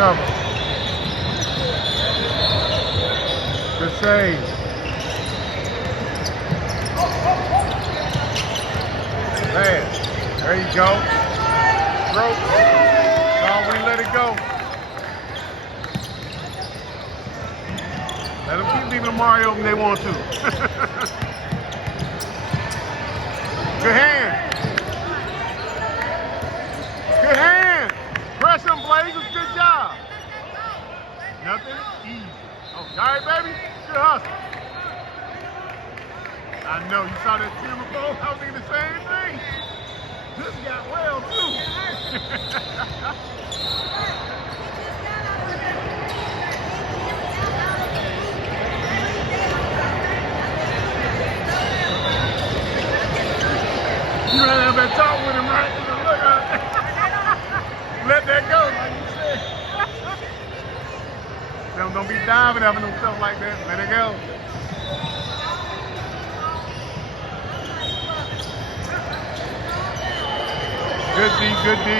cover. Good save. Man, there you go. Throw. Oh, we let it go. Let them keep leaving the Mario when they want to. Good hand. Good hand. Press him, Blazers. Good job. Nothing easy. Oh, all right, baby? Good hustle. I know. You saw that film before? I was thinking the same thing. This got well, too. You gotta have that talk with him, right? Look, let that go, like you said. Don't be diving having no stuff like that. Let it go. Good D, good D.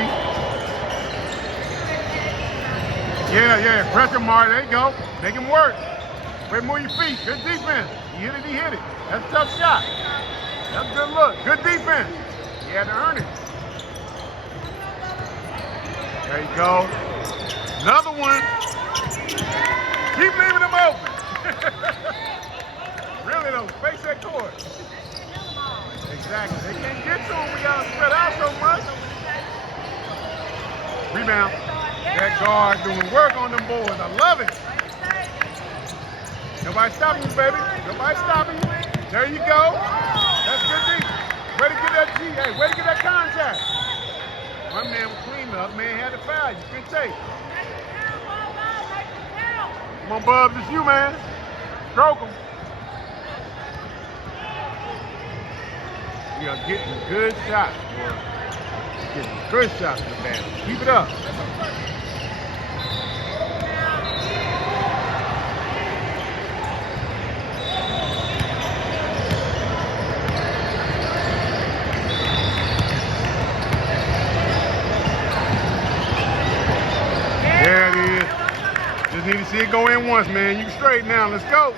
Yeah. Press him, Mar. There you go. Make him work. Wait, move your feet. Good defense. He hit it. That's a tough shot. That's a good look. Good defense. He had to earn it. There you go. Another one. Keep leaving them open. Really though, face that court. Exactly. They can't get to him. We got to spread out so much. Rebound. That guard doing work on them boys. I love it. Nobody stopping you, baby. Nobody stopping you. There you go. That's good defense. Way to get that G. Hey, way to get that contact. One man was clean, the other man had to foul. You couldn't take. Come on, Bubs. It's you, man. Stroke him. You are getting good shots, boy. Getting good shots in the basket. Keep it up. There it is. Just need to see it go in once, man. You straight now. Let's go.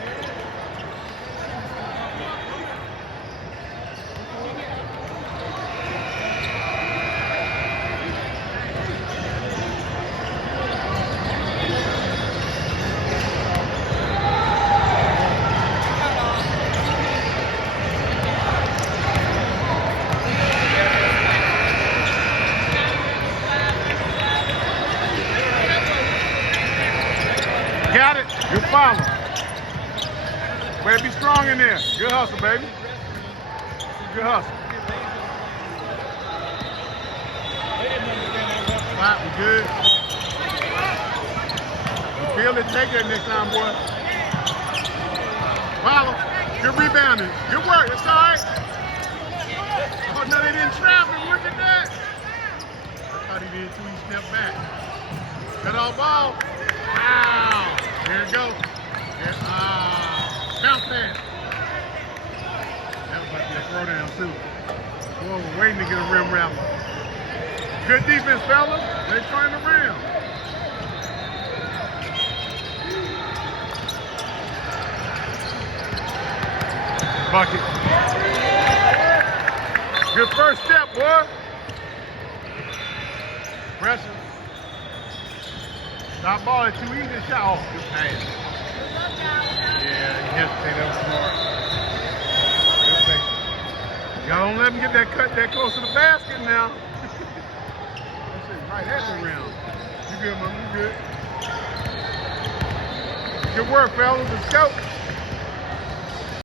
Got it. Good follow. Way to be strong in there. Good hustle, baby. Good hustle. Right, we good. You feel it. Take it next time, boy. Follow. Good rebounding. Good work. It's all right. Oh, no, they didn't trap him. Look at that. I thought he did too. He stepped back. Cut off ball. Wow. There it goes. Bounce pass. That was like a throwdown, too. Boy, we're waiting to get a rim rattler. Good defense, fellas. They're trying to rim. Bucket. Good first step, boy. Pressure. Stop balling too easy. Shot off. Good pass. Yeah, he hesitated. That was smart. Good pass. Y'all don't let him get that cut that close to the basket now. Right at the rim. You good, man? You good? Good work, fellas. Let's go.